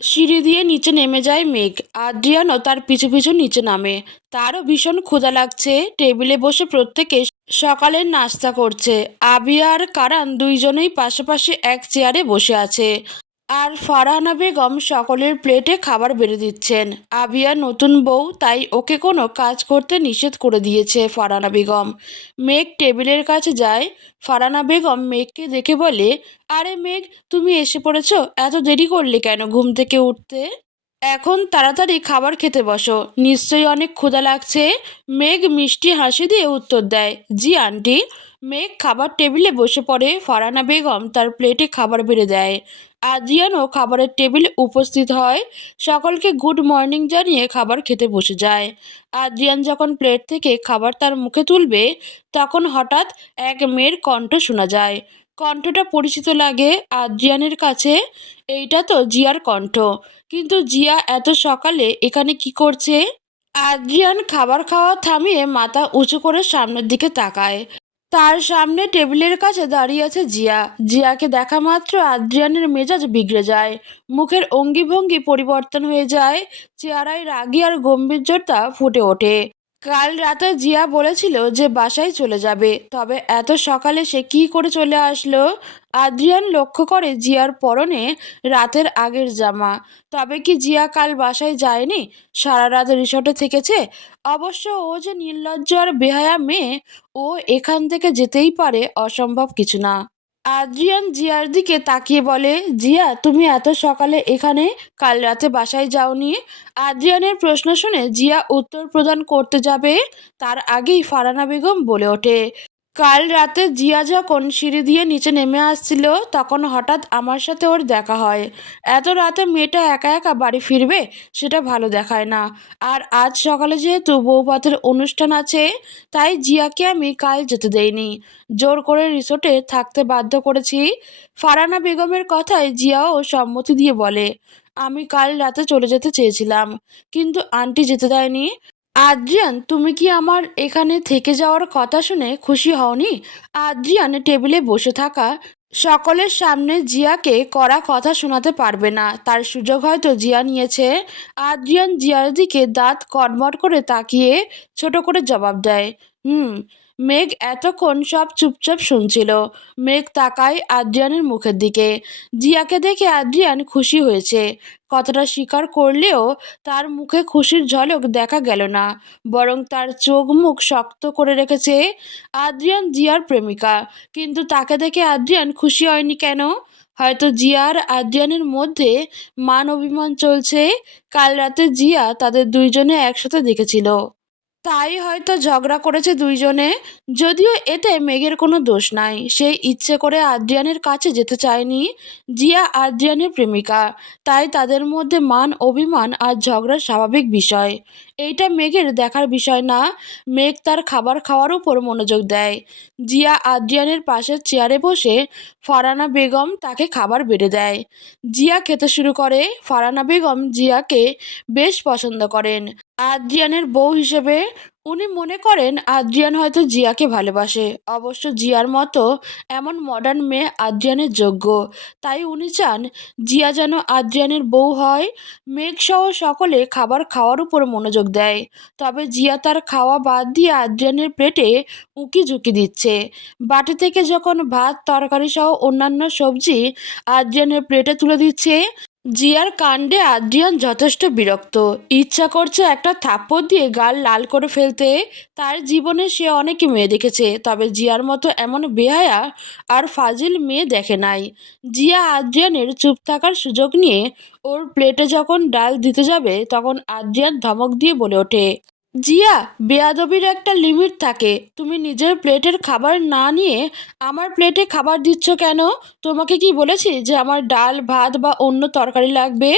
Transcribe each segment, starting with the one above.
সিঁড়ি দিয়ে নিচে নেমে যায় মেঘ। আদ্রিয়ানও তার পিছু পিছু নিচে নামে। তারও ভীষণ ক্ষুধা লাগছে। টেবিলে বসে প্রত্যেকে সকালের নাস্তা করছে। আবিয়া আর কারান দুইজনেই পাশাপাশি এক চেয়ারে বসে আছে। আর ফারহানা বেগম সকলের প্লেটে খাবার বেড়ে দিচ্ছেন। আবিয়া নতুন বউ, তাই ওকে কোনো কাজ করতে নিষেধ করে দিয়েছে ফারহানা বেগম। মেঘ টেবিলের কাছে যায়। ফারহানা বেগম মেঘকে দেখে বলে, আরে মেঘ, তুমি এসে পড়েছো? এত দেরি করলে কেন ঘুম থেকে উঠতে? এখন তাড়াতাড়ি খাবার খেতে বসো, নিশ্চয়ই অনেক ক্ষুধা লাগছে। মেঘ মিষ্টি হাসি দিয়ে উত্তর দেয়, জি আন্টি। মেঘ খাবার টেবিলে বসে পড়ে। ফারহানা বেগম তার প্লেটে খাবার বেড়ে দেয়। আদ্রিয়ানও খাবারের টেবিলে উপস্থিত হয়। সকলকে গুড মর্নিং জানিয়ে খাবার খেতে বসে যায়। আদ্রিয়ান যখন প্লেট থেকে খাবার তার মুখে তুলবে, তখন হঠাৎ এক মেয়ের কণ্ঠ শোনা যায়। কণ্ঠটা পরিচিত লাগে আদ্রিয়ানের কাছে। এইটা তো জিয়ার কণ্ঠ। কিন্তু জিয়া এত সকালে এখানে কি করছে? আদ্রিয়ান খাবার খাওয়া থামিয়ে মাথা উঁচু করে সামনের দিকে তাকায়। তার সামনে টেবিলের কাছে দাঁড়িয়ে আছে জিয়া। জিয়াকে দেখা মাত্র আদ্রিয়ানের মেজাজ বিগড়ে যায়। মুখের অঙ্গিভঙ্গি পরিবর্তন হয়ে যায়। চেহারায় রাগী আর গম্ভীর্যতা ফুটে ওঠে। কাল রাতে জিয়া বলেছিল যে বাসায় চলে যাবে, তবে এত সকালে সে কি করে চলে আসলো? আদ্রিয়ান লক্ষ্য করে জিয়ার পরনে রাতের আগের জামা। তবে কি জিয়া কাল বাসায় যায়নি? সারা রাত রিসর্টে থেকেছে। অবশ্য ও যে নির্লজ্জ আর বেহায়া মেয়ে, ও এখান থেকে যেতেই পারে, অসম্ভব কিছু না। আদ্রিয়ান জিয়ার দিকে তাকিয়ে বলে, জিয়া, তুমি এত সকালে এখানে? কাল রাতে বাসায় যাওনি? আদ্রিয়ানের প্রশ্ন শুনে জিয়া উত্তর প্রদান করতে যাবে, তার আগেই ফারহানা বেগম বলে ওঠে, কাল রাতে জিয়া যখন সিঁড়ি দিয়ে নিচে নেমে আসছিল, তখন হঠাৎ আমার সাথে ওর দেখা হয়। এত রাতে মেয়েটা একা একা বাড়ি ফিরবে, সেটা ভালো দেখায় না। আর আজ সকালে যেহেতু বউভাতের অনুষ্ঠান আছে, তাই জিয়াকে আমি কাল যেতে দেইনি। জোর করে রিসোর্টে থাকতে বাধ্য করেছি। ফারহানা বেগমের কথায় জিয়াও সম্মতি দিয়ে বলে, আমি কাল রাতে চলে যেতে চেয়েছিলাম, কিন্তু আন্টি যেতে দেয়নি। আদ্রিয়ান, তুমি কি আমার এখানে থেকে যাওয়ার কথা শুনে খুশি হওনি? আদ্রিয়ান টেবিলে বসে থাকা সকলের সামনে জিয়াকে কড়া কথা শোনাতে পারবে না, তার সুযোগ হয়তো জিয়া নিয়েছে। আদ্রিয়ান জিয়ার দিকে দাঁত কটমট করে তাকিয়ে ছোট করে জবাব দেয়, হুম। মেঘ এতক্ষণ সব চুপচাপ শুনছিল। মেঘ তাকায় আদ্রিয়ানের মুখের দিকে। জিয়াকে দেখে আদ্রিয়ান খুশি হয়েছে। কথাটা স্বীকার করলেও তার মুখে খুশির ঝলক দেখা গেল না, বরং তার চোখ মুখ শক্ত করে রেখেছে। আদ্রিয়ান জিয়ার প্রেমিকা, কিন্তু তাকে দেখে আদ্রিয়ান খুশি হয়নি কেন? হয়তো জিয়া আর আদ্রিয়ানের মধ্যে মান অভিমান চলছে। কাল রাতে জিয়া তাদের দুইজনে একসাথে দেখেছিল, তাই হয়তো ঝগড়া করেছে দুইজনে। যদিও এতে মেঘের কোনো দোষ নাই, সে ইচ্ছে করে আদ্রিয়ানের কাছে যেতে চায়নি। জিয়া আদ্রিয়ানের প্রেমিকা, তাই তাদের মধ্যে মান অভিমান আর ঝগড়া স্বাভাবিক বিষয়। এইটা মেঘের দেখার বিষয় না। মেঘ তার খাবার খাওয়ার উপর মনোযোগ দেয়। জিয়া আদ্রিয়ানের পাশের চেয়ারে বসে। ফারহানা বেগম তাকে খাবার বেড়ে দেয়। জিয়া খেতে শুরু করে। ফারহানা বেগম জিয়াকে বেশ পছন্দ করেন আদ্রিয়ানের বউ হিসেবে। উনি মনে করেন আদ্রিয়ান হয়তো জিয়াকে ভালোবাসে। অবশ্য জিয়ার মতো এমন মডার্ন মেয়ে আদ্রিয়ানের যোগ্য, তাই উনি চান জিয়া যেন আদ্রিয়ানের বউ হয়। মেঘসহ সকলে খাবার খাওয়ার উপর মনোযোগ দেয়। তবে জিয়া তার খাওয়া বাদ দিয়ে আদ্রিয়ানের প্লেটে উঁকি ঝুঁকি দিচ্ছে। বাটি থেকে যখন ভাত, তরকারি সহ অন্যান্য সবজি আদ্রিয়ানের প্লেটে তুলে দিচ্ছে, জিয়ার কাণ্ডে আদ্রিয়ান যথেষ্ট বিরক্ত। ইচ্ছা করছে একটা থাপ্পড় দিয়ে গাল লাল করে ফেলতে। তার জীবনে সে অনেক মেয়ে দেখেছে, তবে জিয়ার মতো এমন বেহায়া আর ফাজিল মেয়ে দেখে নাই। জিয়া আদ্রিয়ানের চুপ থাকার সুযোগ নিয়ে ওর প্লেটে যখন ডাল দিতে যাবে, তখন আদ্রিয়ান ধমক দিয়ে বলে ওঠে, জিয়া, বেয়াদবির একটা লিমিট থাকে। তুমি নিজের প্লেটের খাবার না নিয়ে আমার প্লেটে খাবার দিচ্ছ কেন? তোমাকে কি বলেছি যে আমার ডাল ভাত বা অন্য তরকারি লাগবে?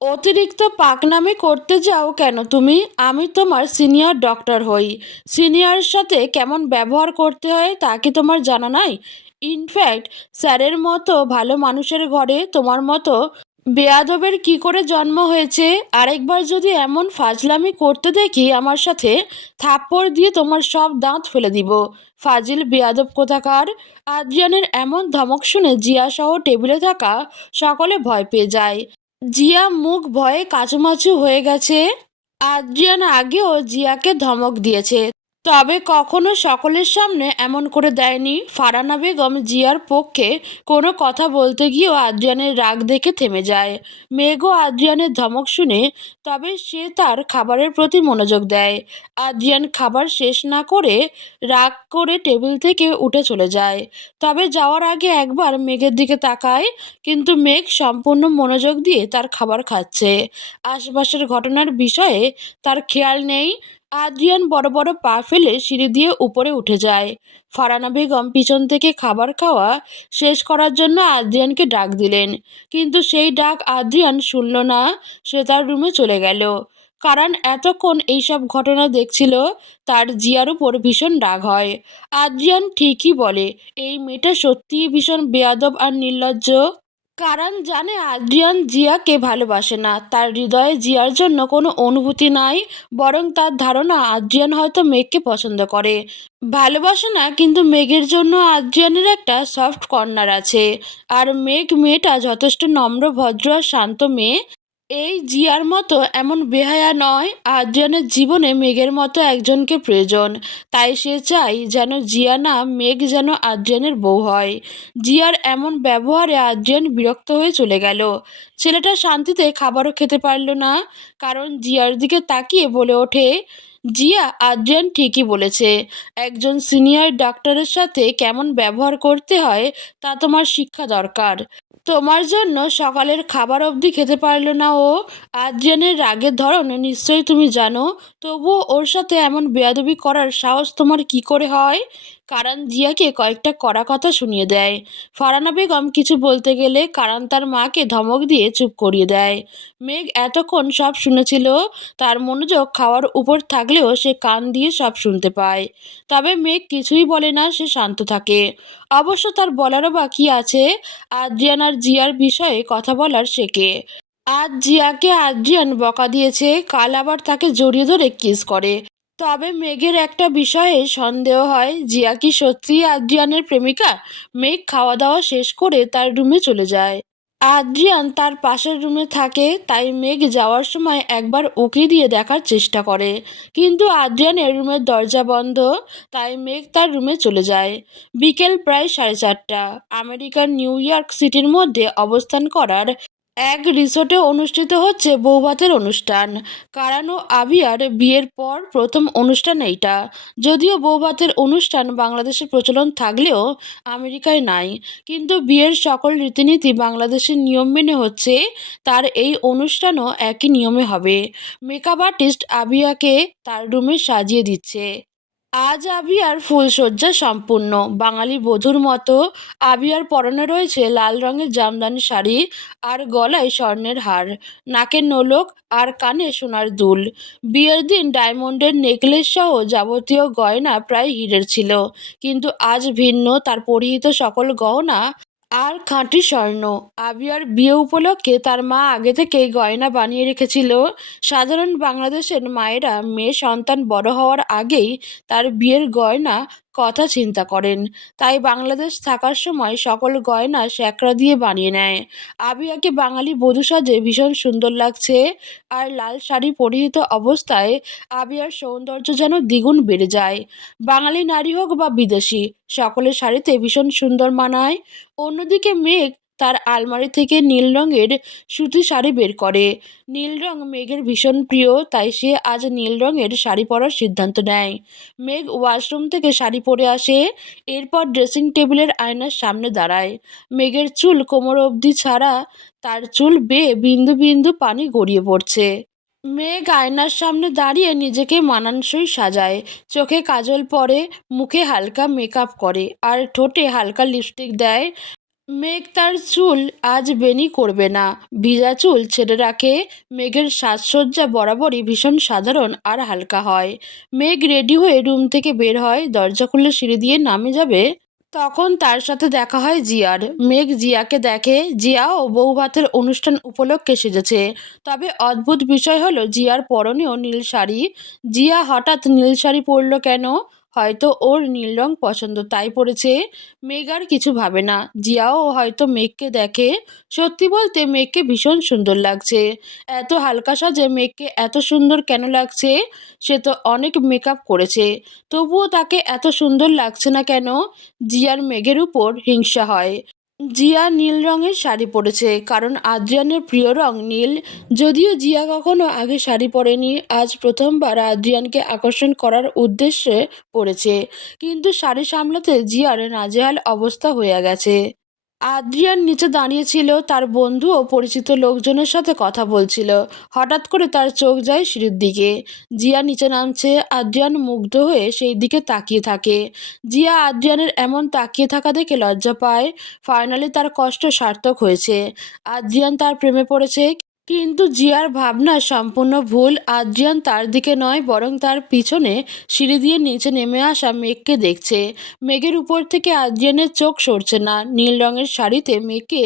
অতিরিক্ত পাকনামি করতে যাও কেন তুমি? আমি তোমার সিনিয়র ডক্টর হই। সিনিয়রের সাথে কেমন ব্যবহার করতে হয় তা কি তোমার জানা নাই? ইনফ্যাক্ট স্যারের মতো ভালো মানুষের ঘরে তোমার মতো বেয়াদবের কি করে জন্ম হয়েছে? আরেকবার যদি এমন ফাজলামি করতে দেখি আমার সাথে, থাপ্পড় দিয়ে তোমার সব দাঁত ফেলে দিব। ফাজিল বেয়াদব কোথাকার! আদ্রিয়ানের এমন ধমক শুনে জিয়া সহ টেবিলে থাকা সকলে ভয় পেয়ে যায়। জিয়া মুখ ভয়ে কাচুমাচু হয়ে গেছে। আদ্রিয়ান আগেও জিয়াকে ধমক দিয়েছে, তবে কখনো সকলের সামনে এমন করে দেয়নি। ফারহানা বেগম জিয়ার পক্ষে কোনো কথা বলতে গিয়েও আদ্রিয়ানের রাগ দেখে থেমে যায়। মেঘও আদ্রিয়ানের ধমক শুনে, তবে সে তার খাবারের প্রতি মনোযোগ দেয়। আদ্রিয়ান খাবার শেষ না করে রাগ করে টেবিল থেকে উঠে চলে যায়। তবে যাওয়ার আগে একবার মেঘের দিকে তাকায়, কিন্তু মেঘ সম্পূর্ণ মনোযোগ দিয়ে তার খাবার খাচ্ছে। আশপাশের ঘটনার বিষয়ে তার খেয়াল নেই। আদ্রিয়ান বড় বড় পা ফেলে সিঁড়ি দিয়ে উপরে উঠে যায়। ফারহানা বেগম পিছন থেকে খাবার খাওয়া শেষ করার জন্য আদ্রিয়ানকে ডাক দিলেন, কিন্তু সেই ডাক আদ্রিয়ান শুনল না। সে তার রুমে চলে গেল। কারণ এতক্ষণ এইসব ঘটনা দেখছিল, তার জিয়ার উপর ভীষণ রাগ হয়। আদ্রিয়ান ঠিকই বলে, এই মেয়েটা সত্যিই ভীষণ বেয়াদব আর নির্লজ্জ। কারণ জানে আদ্রিয়ান জিয়াকে ভালোবাসে না, তার হৃদয়ে জিয়ার জন্য কোনো অনুভূতি নাই। বরং তার ধারণা আদ্রিয়ান হয়তো মেঘকে পছন্দ করে, ভালোবাসে না। কিন্তু মেঘের জন্য আদ্রিয়ানের একটা সফট কর্নার আছে। আর মেঘ মেয়েটা যথেষ্ট নম্র, ভদ্র আর শান্ত মেয়ে। এই জিয়ার মতো এমন বেহায়া নয়। আদ্রিয়ানের জীবনে মেঘের মতো একজনকে প্রয়োজন। তাই সে চাই যেন জিয়া না, মেঘ যেন আদ্রিয়ানের বউ হয়। জিয়ার এমন ব্যবহারে আদ্রিয়ান বিরক্ত হয়ে চলে গেল। ছেলেটা শান্তিতে খাবারও খেতে পারল না, কারণ জিয়ার দিকে তাকিয়ে বলে ওঠে, জিয়া, আদ্রিয়ান ঠিকই বলেছে। একজন সিনিয়র ডাক্তারের সাথে কেমন ব্যবহার করতে হয় তা তোমার শিক্ষা দরকার। তোমার জন্য সকালের খাবার অবধি খেতে পারল না ও। আদ্রিয়ানের রাগের ধরন নিশ্চয়ই তুমি জানো, তবুও ওর সাথে এমন বেয়াদবি করার সাহস তোমার কি করে হয়? কারণ জিয়াকে কয়েকটা কড়া কথা শুনিয়ে দেয়। ফারহানা বেগম কিছু বলতে গেলে কারণ তার মাকে ধমক দিয়ে চুপ করিয়ে দেয়। মেঘ এতক্ষণ সব শুনেছিল। তার মনোযোগ খাওয়ার উপর থাকলেও সে কান দিয়ে সব শুনতে পায়। তবে মেঘ কিছুই বলে না, সে শান্ত থাকে। অবশ্য তার বলারও বাকি আছে। আদ্রিয়ান আর জিয়ার বিষয়ে কথা বলার শেখে। আজ জিয়াকে আদ্রিয়ান বকা দিয়েছে, কাল আবার তাকে জড়িয়ে ধরে কিস করে। তবে মেঘের একটা বিষয়ে সন্দেহ হয়, জিয়া কি সত্যিই আদ্রিয়ানের প্রেমিকা? মেঘ খাওয়া দাওয়া শেষ করে তার রুমে চলে যায়। আদ্রিয়ান তার পাশের রুমে থাকে, তাই মেঘ যাওয়ার সময় একবার উঁকি দিয়ে দেখার চেষ্টা করে। কিন্তু আদ্রিয়ানের রুমের দরজা বন্ধ, তাই মেঘ তার রুমে চলে যায়। বিকেল প্রায় 4:30। আমেরিকার নিউ ইয়র্ক সিটির মধ্যে অবস্থান করার এক রিসোর্টে অনুষ্ঠিত হচ্ছে বৌভাতের অনুষ্ঠান। কারণ ও আবিয়ার বিয়ের পর প্রথম অনুষ্ঠান এইটা। যদিও বৌভাতের অনুষ্ঠান বাংলাদেশে প্রচলন থাকলেও আমেরিকায় নাই, কিন্তু বিয়ের সকল রীতিনীতি বাংলাদেশের নিয়ম মেনে হচ্ছে, তার এই অনুষ্ঠানও একই নিয়মে হবে। মেকআপ আর্টিস্ট আবিয়াকে তার রুমে সাজিয়ে দিচ্ছে। আজ আবিয়ার ফুলসজ্জা সম্পূর্ণ বাঙালি বধূর মতো। আবিয়ার পরনে রয়েছে লাল রঙের জামদানি শাড়ি, আর গলায় স্বর্ণের হার, নাকে নোলক আর কানে সোনার দুল। বিয়ের দিন ডায়মন্ডের নেকলেস সহ যাবতীয় গয়না প্রায় হীরের ছিল, কিন্তু আজ ভিন্ন। তার পরিহিত সকল গহনা আর খাঁটি স্বর্ণ। আবিয়ার বিয়ে উপলক্ষে তার মা আগে থেকেই গয়না বানিয়ে রেখেছিল। সাধারণ বাংলাদেশের মায়েরা মেয়ে সন্তান বড় হওয়ার আগেই তার বিয়ের গয়না কথা চিন্তা করেন, তাই বাংলাদেশ থাকার সময় সকল গয়না স্যাকরা দিয়ে বানিয়ে নেয়। আবিয়াকে বাঙালি বধূ সাজে ভীষণ সুন্দর লাগছে, আর লাল শাড়ি পরিহিত অবস্থায় আবিয়ার সৌন্দর্য যেন দ্বিগুণ বেড়ে যায়। বাঙালি নারী হোক বা বিদেশি, সকলের শাড়িতে ভীষণ সুন্দর মানায়। অন্যদিকে মেঘ তার আলমারি থেকে নীল রঙের সুতি শাড়ি বের করে। নীল রং মেঘের ভীষণ প্রিয়, তাই সে আজ নীল রঙের শাড়ি পরার সিদ্ধান্ত নেয়। মেঘ ওয়াশরুম থেকে শাড়ি পরে আসে, এরপর ড্রেসিং টেবিলের আয়নার সামনে দাঁড়ায়। মেঘের চুল কোমর অবধি ছাড়া, তার চুল বেয়ে বিন্দু বিন্দু পানি গড়িয়ে পড়ছে। মেঘ আয়নার সামনে দাঁড়িয়ে নিজেকে মানানসই সাজায়। চোখে কাজল পরে, মুখে হালকা মেকআপ করে, আর ঠোঁটে হালকা লিপস্টিক দেয়। মেঘ তার চুল আজ বেনি করবে না, ভিজা চুল ছেড়ে রাখে। মেঘের সাজসজ্জা বরাবরই ভীষণ সাধারণ আর হালকা হয়। মেঘ রেডি হয়ে রুম থেকে বের হয়, দরজা খুলে সিঁড়ি দিয়ে নামে যাবে, তখন তার সাথে দেখা হয় জিয়ার। মেঘ জিয়াকে দেখে, জিয়াও বৌভাতের অনুষ্ঠান উপলক্ষে সেজেছে। তবে অদ্ভুত বিষয় হলো জিয়ার পরনেও নীল শাড়ি। জিয়া হঠাৎ নীল শাড়ি পরল কেন? হয়তো ওর নীল রং পছন্দ তাই পড়েছে। মেঘ আর কিছু ভাবে না। জিয়াও হয়তো মেঘকে দেখে। সত্যি বলতে মেঘকে ভীষণ সুন্দর লাগছে। এত হালকা সাজে মেঘকে এত সুন্দর কেন লাগছে? সে তো অনেক মেকআপ করেছে, তবুও তাকে এত সুন্দর লাগছে না কেন? জিয়ার মেঘের উপর হিংসা হয়। জিয়া নীল রঙের শাড়ি পরেছে কারণ আদ্রিয়ানের প্রিয় রং নীল। যদিও জিয়া কখনো আগে শাড়ি পরেনি, আজ প্রথমবার আদ্রিয়ানকে আকর্ষণ করার উদ্দেশ্যে পরেছে। কিন্তু শাড়ি সামলাতে জিয়ার নাজেহাল অবস্থা হয়ে গেছে। আদ্রিয়ান নিচে দাঁড়িয়েছিল, তার বন্ধু ও পরিচিত লোকজনের সাথে কথা বলছিল। হঠাৎ করে তার চোখ যায় সিঁড়ির দিকে। জিয়া নিচে নামছে, আদ্রিয়ান মুগ্ধ হয়ে সেই দিকে তাকিয়ে থাকে। জিয়া আদ্রিয়ানের এমন তাকিয়ে থাকা দেখে লজ্জা পায়। ফাইনালি তার কষ্ট সার্থক হয়েছে। আদ্রিয়ান তার প্রেমে পড়েছে। কিন্তু জিয়ার ভাবনা সম্পূর্ণ ভুল। আদ্রিয়ান তার দিকে নয়, বরং তার পিছনে সিঁড়ি দিয়ে নিচে নেমে আসা মেঘকে দেখছে। মেঘের উপর থেকে আদ্রিয়ানের চোখ সরছে না। নীল রঙের শাড়িতে মেঘকে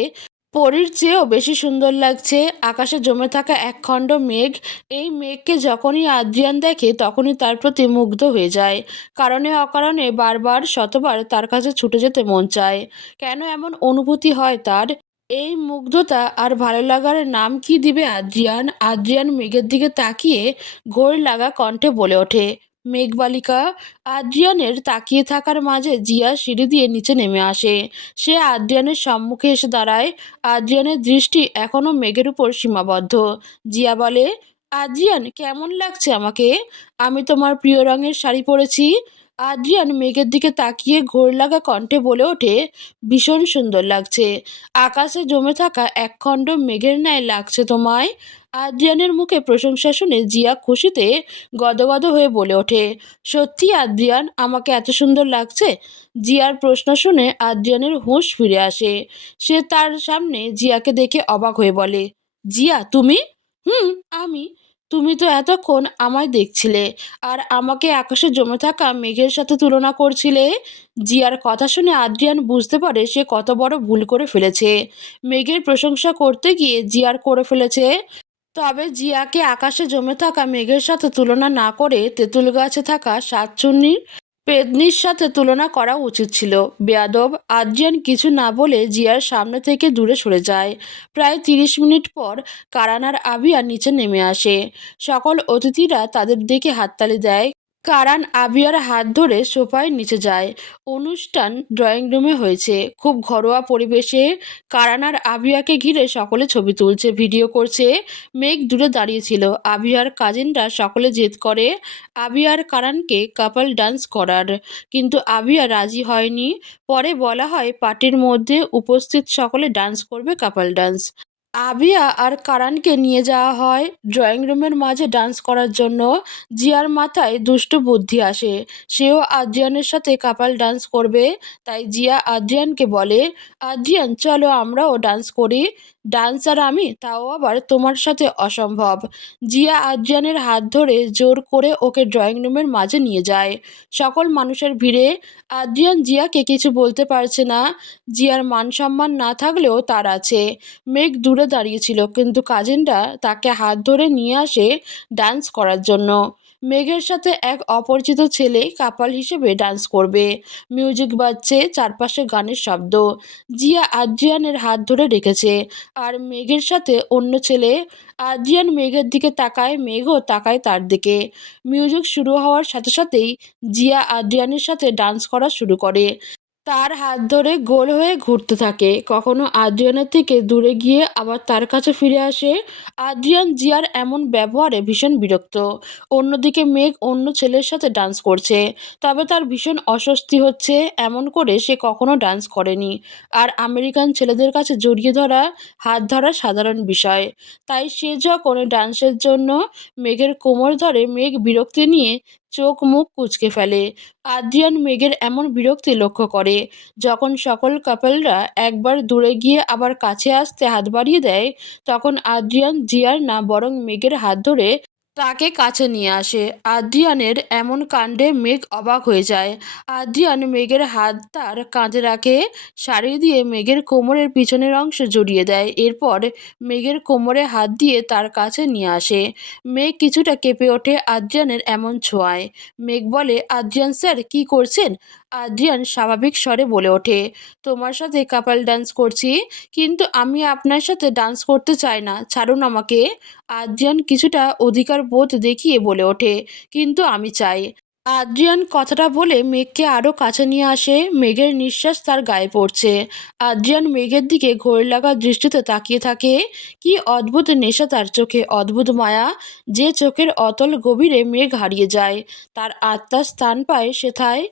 পরীর চেয়েও বেশি সুন্দর লাগছে। আকাশে জমে থাকা একখণ্ড মেঘ। এই মেঘকে যখনই আদ্রিয়ান দেখে তখনই তার প্রতি মুগ্ধ হয়ে যায়। কারণে অকারণে বারবার শতবার তার কাছে ছুটে যেতে মন চায়। কেন এমন অনুভূতি হয় তার? এই মুগ্ধতা আর ভালো লাগার নাম কি দিবে আদ্রিয়ান? আদ্রিয়ান মেঘের দিকে তাকিয়ে ঘোর লাগা কণ্ঠে বলে ওঠে, মেঘবালিকা। আদ্রিয়ানের তাকিয়ে থাকার মাঝে জিয়া সিঁড়ি দিয়ে নিচে নেমে আসে। সে আদ্রিয়ানের সম্মুখে এসে দাঁড়ায়। আদ্রিয়ানের দৃষ্টি এখনো মেঘের উপর সীমাবদ্ধ। জিয়া বলে, আদ্রিয়ান কেমন লাগছে আমাকে? আমি তোমার প্রিয় রঙের শাড়ি পরেছি। আদ্রিয়ান মেঘের দিকে তাকিয়ে ঘোর লাগা কণ্ঠে বলে ওঠে, ভীষণ সুন্দর লাগছে। আকাশে জমে থাকা একখণ্ড মেঘের ন্যায় লাগছে তোমায়। আদ্রিয়ানের মুখে প্রশংসা শুনে জিয়া খুশিতে গদগদ হয়ে বলে ওঠে, সত্যি আদ্রিয়ান আমাকে এত সুন্দর লাগছে? জিয়ার প্রশ্ন শুনে আদ্রিয়ানের হুঁশ ফিরে আসে। সে তার সামনে জিয়াকে দেখে অবাক হয়ে বলে, জিয়া তুমি? হুম, আমি। তুমি তো এতক্ষণ আমায় দেখছিলে আর আমাকে আকাশে জমে থাকা মেঘের সাথে তুলনা করছিলে। জিয়ার কথা শুনে আদ্রিয়ান বুঝতে পারে সে কত বড় ভুল করে ফেলেছে। মেঘের প্রশংসা করতে গিয়ে জিয়ার করে ফেলেছে। তবে জিয়াকে আকাশে জমে থাকা মেঘের সাথে তুলনা না করে তেঁতুল গাছে থাকা শাকচুন্নির পেত্নির সাথে তুলনা করা উচিত ছিল। বেয়াদব। আদ্রিয়ান কিছু না বলে জিয়ার সামনে থেকে দূরে সরে যায়। প্রায় 30 মিনিট পর কারান আর আবিয়া নিচে নেমে আসে। সকল অতিথিরা তাদের দিকে হাততালি দেয়। কারান আবিয়ার হাত ধরে সোফায় নিচে যায়। অনুষ্ঠান ড্রয়িং রুমে হয়েছে, খুব ঘরোয়া পরিবেশে। কারান আর আবিয়াকে ঘিরে সকলে ছবি তুলছে, ভিডিও করছে। মেঘ দূরে দাঁড়িয়েছিল। আবিয়ার কাজিনরা সকলে জেদ করে আবিয়ার কারানকে কাপল ডান্স করার, কিন্তু আবিয়া রাজি হয়নি। পরে বলা হয় পার্টির মধ্যে উপস্থিত সকলে ডান্স করবে কাপল ডান্স। আবিয়া আর কারানকে নিয়ে যাওয়া হয় ড্রয়িং রুমের মাঝে ডান্স করার জন্য। জিয়ার মাথায় দুষ্টু বুদ্ধি আসে। সেও আদ্রিয়ানের সাথে কাপাল ডান্স করবে। তাই জিয়া আদ্রিয়ানকে বলে, আদ্রিয়ান চলো আমরাও ডান্স করি। ডান্স আর আমি, তাও আবার তোমার সাথে অসম্ভব। জিয়া আদ্রিয়ানের হাত ধরে জোর করে ওকে ড্রয়িং রুমের মাঝে নিয়ে যায়। সকল মানুষের ভিড়ে আদ্রিয়ান জিয়াকে কিছু বলতে পারছে না। জিয়ার মান সম্মান না থাকলেও তার আছে। মেঘ দূরে দাঁড়িয়েছিল, কিন্তু কাজিনরা তাকে হাত ধরে নিয়ে আসে ডান্স করার জন্য। মেঘের সাথে এক অপরিচিত ছেলে কাপাল হিসেবে ডান্স করবে। মিউজিক বাজছে, চারপাশে গানের শব্দ। জিয়া আদ্রিয়ানের হাত ধরে রেখেছে আর মেঘের সাথে অন্য ছেলে। আদ্রিয়ান মেঘের দিকে তাকায়, মেঘও তাকায় তার দিকে। মিউজিক শুরু হওয়ার সাথে সাথেই জিয়া আদ্রিয়ানের সাথে ডান্স করা শুরু করে। তার হাত ধরে গোল হয়ে ঘুরতে থাকে, কখনো আদ্রিয়ানের থেকে দূরে গিয়ে আবার তার কাছে ফিরে আসে। আদ্রিয়ান জিয়ার এমন ব্যবহারে ভীষণ বিরক্ত। অন্যদিকে মেঘ অন্য ছেলের সাথে ডান্স করছে, তবে তার ভীষণ অস্বস্তি হচ্ছে। এমন করে সে কখনো ডান্স করেনি। আর আমেরিকান ছেলেদের কাছে জড়িয়ে ধরা, হাত ধরা সাধারণ বিষয়। তাই সে যখন ডান্সের জন্য মেঘের কোমর ধরে, মেঘ বিরক্তি নিয়ে চোখ মুখ কুঁচকে ফেলে। আদ্রিয়ান মেঘের এমন বিরক্তি লক্ষ্য করে। যখন সকল কাপলরা একবার দূরে গিয়ে আবার কাছে আসতে হাত বাড়িয়ে দেয়, তখন আদ্রিয়ান জিয়ার না বরং মেঘের হাত ধরে তাকে কাছে নিয়ে আসে। আদ্রিয়ানের এমন কাণ্ডে মেঘ অবাক হয়ে যায়। আদ্রিয়ান মেঘের হাত তার কাঁধে রাখে, শাড়ি দিয়ে মেঘের কোমরের পিছনের অংশ জড়িয়ে দেয়। এরপর মেঘের কোমরে হাত দিয়ে তার কাছে নিয়ে আসে। মেঘ কিছুটা কেঁপে ওঠে আদ্রিয়ানের এমন ছোঁয়ায়। মেঘ বলে, আদ্রিয়ান স্যার কী করছেন? আদ্রিয়ান স্বাভাবিক স্বরে বলে ওঠে, তোমার সাথে কাপাল ডান্স করছি, কিন্তু আমি আপনার সাথে ডান্স করতে চাই না, ছাড়ুন আমাকে। আদ্রিয়ান কিছুটা অধিকার বোধ দেখিয়ে বলে ওঠে, কিন্তু আমি চাই। আদ্রিয়ান কথাটা বলে মেঘকে আরও কাছে নিয়ে আসে। মেঘের নিঃশ্বাস তার গায়ে পড়ছে। আদ্রিয়ান মেঘের দিকে ঘোর লাগা দৃষ্টিতে তাকিয়ে থাকে। কি অদ্ভুত নেশা তার চোখে, অদ্ভুত মায়া। যে চোখের অতল গভীরে মেঘ হারিয়ে যায়, তার আত্মার স্থান পায় সেথায়।